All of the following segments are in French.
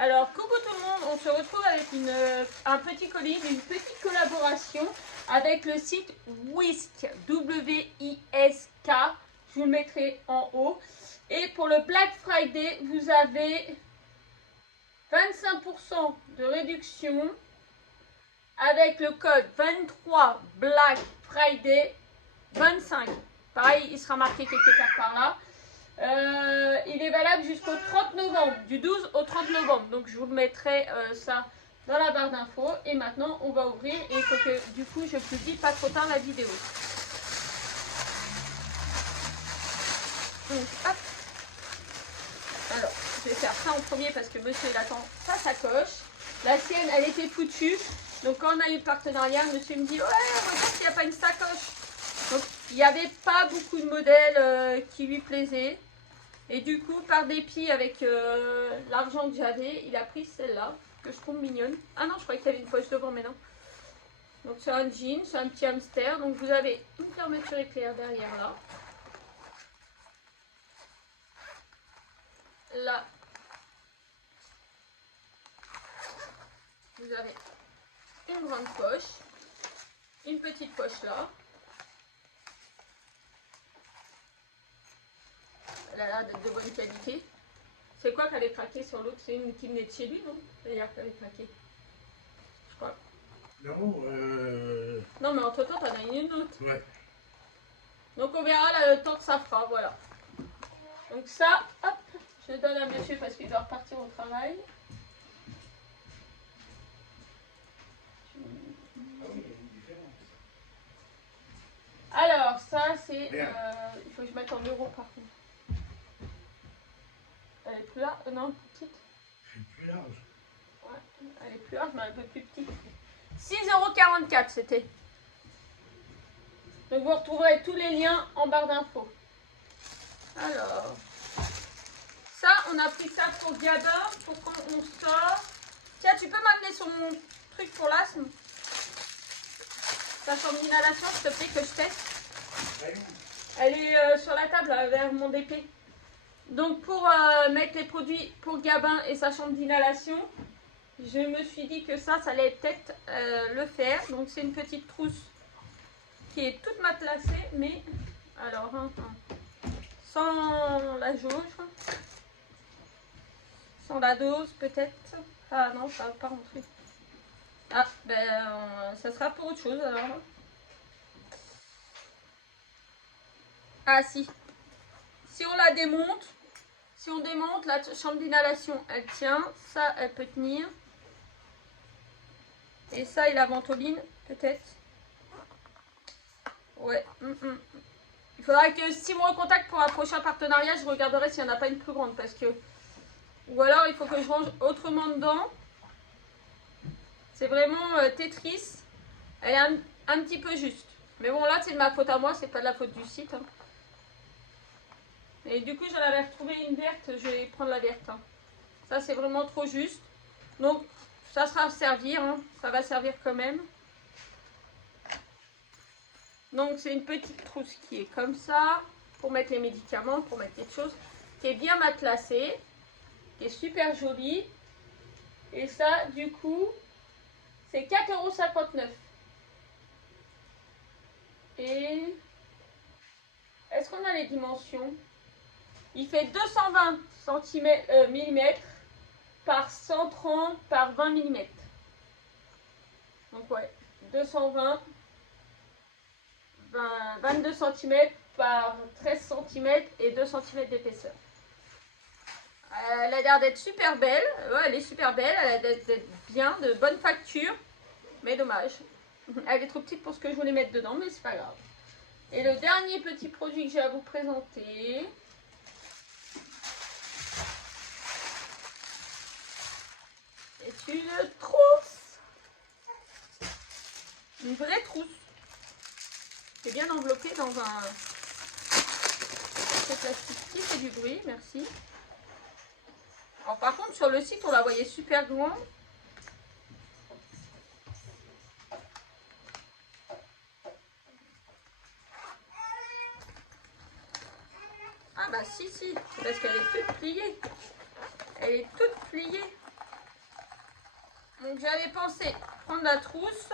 Alors, coucou tout le monde, on se retrouve avec un petit colis, une petite collaboration avec le site Wisk, W-I-S-K, je vous le mettrai en haut. Et pour le Black Friday, vous avez 25% de réduction avec le code 23 Black Friday 25. Pareil, il sera marqué quelque part par là. Il est valable jusqu'au 30 novembre, du 12 au 30 novembre. Donc je vous mettrai ça dans la barre d'infos. Et maintenant on va ouvrir et il faut que du coup je publie pas trop tard la vidéo. Donc hop. Alors je vais faire ça en premier parce que monsieur il attend sa sacoche. La sienne elle était foutue. Donc quand on a eu le partenariat, monsieur me dit ouais regarde s'il n'y a pas une sacoche. Donc il n'y avait pas beaucoup de modèles qui lui plaisaient. Et du coup, par dépit avec l'argent que j'avais, il a pris celle-là, que je trouve mignonne. Ah non, je croyais qu'il y avait une poche devant, mais non. Donc c'est un jean, c'est un petit hamster. Donc vous avez une fermeture éclair derrière là. Là, vous avez une grande poche, une petite poche là. Elle a l'air d'être de bonne qualité. C'est quoi qu'elle est craquée sur l'autre? C'est une qui venait de chez lui, non? D'ailleurs, qu'elle est craquée. Je crois. Non, Non, mais entre temps, t'en as une autre. ouais. Donc on verra là, le temps que ça fera, voilà. Donc ça, hop, je le donne à monsieur parce qu'il doit repartir au travail. Alors ça c'est, il faut que je mette en euros par contre. Elle est plus large, non, plus petite. Elle est plus large. Ouais, elle est plus large mais un peu plus petite. 6,44 € c'était. Donc vous retrouverez tous les liens en barre d'infos. Alors, ça on a pris ça pour Gabin, pour quand on sort. Tiens, tu peux m'amener son truc pour l'asthme? Ta chambre d'inhalation, s'il te plaît, que je teste. Elle est sur la table, là, vers mon DP. Donc, pour mettre les produits pour Gabin et sa chambre d'inhalation, je me suis dit que ça allait peut-être le faire. Donc, c'est une petite trousse qui est toute matelassée, mais alors, sans la jauge, sans la dose, peut-être. Ah non, ça va pas rentrer. Ah, ben, ça sera pour autre chose alors. Ah si. Si on la démonte, si on démonte, la chambre d'inhalation, elle tient. Ça, elle peut tenir. Et ça et la ventoline, peut-être. Ouais. Il faudra que si on me recontacte pour un prochain partenariat, je regarderai s'il n'y en a pas une plus grande. Parce que... Ou alors, il faut que je range autrement dedans. C'est vraiment Tetris. Elle est un petit peu juste. Mais bon, là, c'est de ma faute à moi. C'est pas de la faute du site. Hein. Et du coup, j'en avais retrouvé une verte. Je vais prendre la verte. Hein. Ça, c'est vraiment trop juste. Donc, ça sera servir. Hein. Ça va servir quand même. Donc, c'est une petite trousse qui est comme ça. Pour mettre les médicaments, pour mettre quelque chose. Qui est bien matelassée. Qui est super jolie. Et ça, du coup, c'est 4,59 €. Et est-ce qu'on a les dimensions? Il fait 220 mm par 130 par 20 mm. Donc ouais, 220, 22 cm par 13 cm et 2 cm d'épaisseur. Elle a l'air d'être super belle. Ouais, elle est super belle. Elle a l'air d'être bien, de bonne facture. Mais dommage. Elle est trop petite pour ce que je voulais mettre dedans, mais c'est pas grave. Et le dernier petit produit que j'ai à vous présenter, c'est une trousse. Une vraie trousse. C'est bien enveloppé dans un plastique qui fait du bruit, merci. Alors par contre sur le site on la voyait super grande. Ah bah si, c'est parce qu'elle est toute pliée. Elle est toute pliée. Donc j'avais pensé prendre la trousse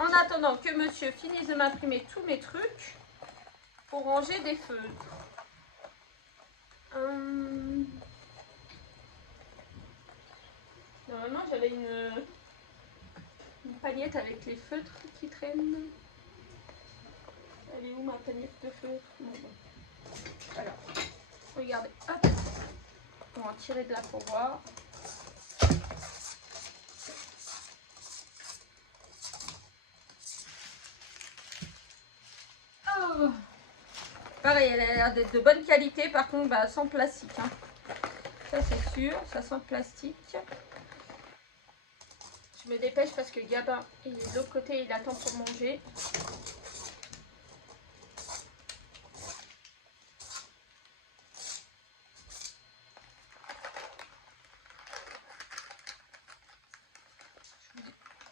en attendant que monsieur finisse de m'imprimer tous mes trucs pour ranger des feutres. Normalement j'avais une paillette avec les feutres qui traînent. Elle est où ma paillette de feutres? Bon. Alors, regardez, hop, on va en tirer de là pour voir. Oh. Pareil, elle a l'air d'être de bonne qualité, par contre, bah, sans plastique. Hein. Ça, c'est sûr, ça sent le plastique. Je me dépêche parce que Gabin, il est de l'autre côté, il attend pour manger.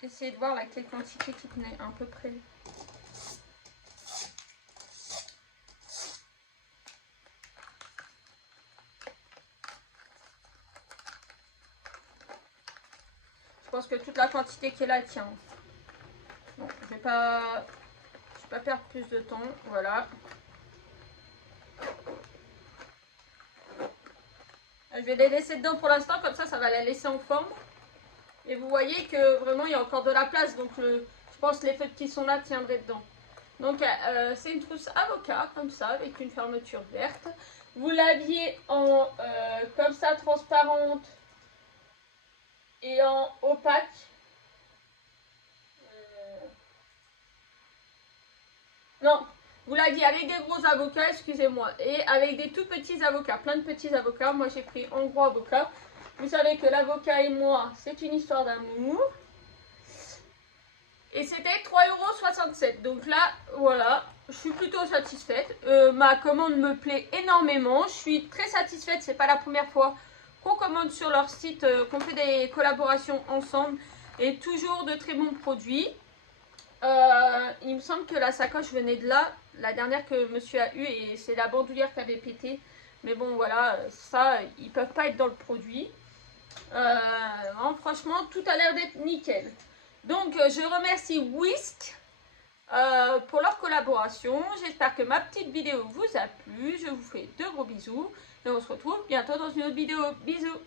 Je vais essayer de voir laquelle quantité qui tenait à peu près. Je pense que toute la quantité qui est là tient. Bon, je vais pas perdre plus de temps. Voilà. Je vais les laisser dedans pour l'instant, comme ça va la laisser en forme. Et vous voyez que vraiment il y a encore de la place, donc je pense que les feutres qui sont là tiendraient dedans. Donc c'est une trousse avocat, comme ça, avec une fermeture verte. Vous l'aviez en comme ça, transparente et en opaque. Non, vous l'aviez avec des gros avocats, excusez-moi, et avec des tout petits avocats, plein de petits avocats. Moi j'ai pris en gros avocat. Vous savez que l'avocat et moi, c'est une histoire d'amour. Et c'était 3,67 €. Donc là, voilà, je suis plutôt satisfaite. Ma commande me plaît énormément. Je suis très satisfaite. C'est pas la première fois qu'on commande sur leur site, qu'on fait des collaborations ensemble. Et toujours de très bons produits. Il me semble que la sacoche venait de là. La dernière que monsieur a eue. Et c'est la bandoulière qui avait pété. Mais bon, voilà, ça, ils peuvent pas être dans le produit. Non, franchement, tout a l'air d'être nickel. Donc, je remercie Whisk pour leur collaboration. J'espère que ma petite vidéo vous a plu. Je vous fais de gros bisous. Et on se retrouve bientôt dans une autre vidéo. Bisous!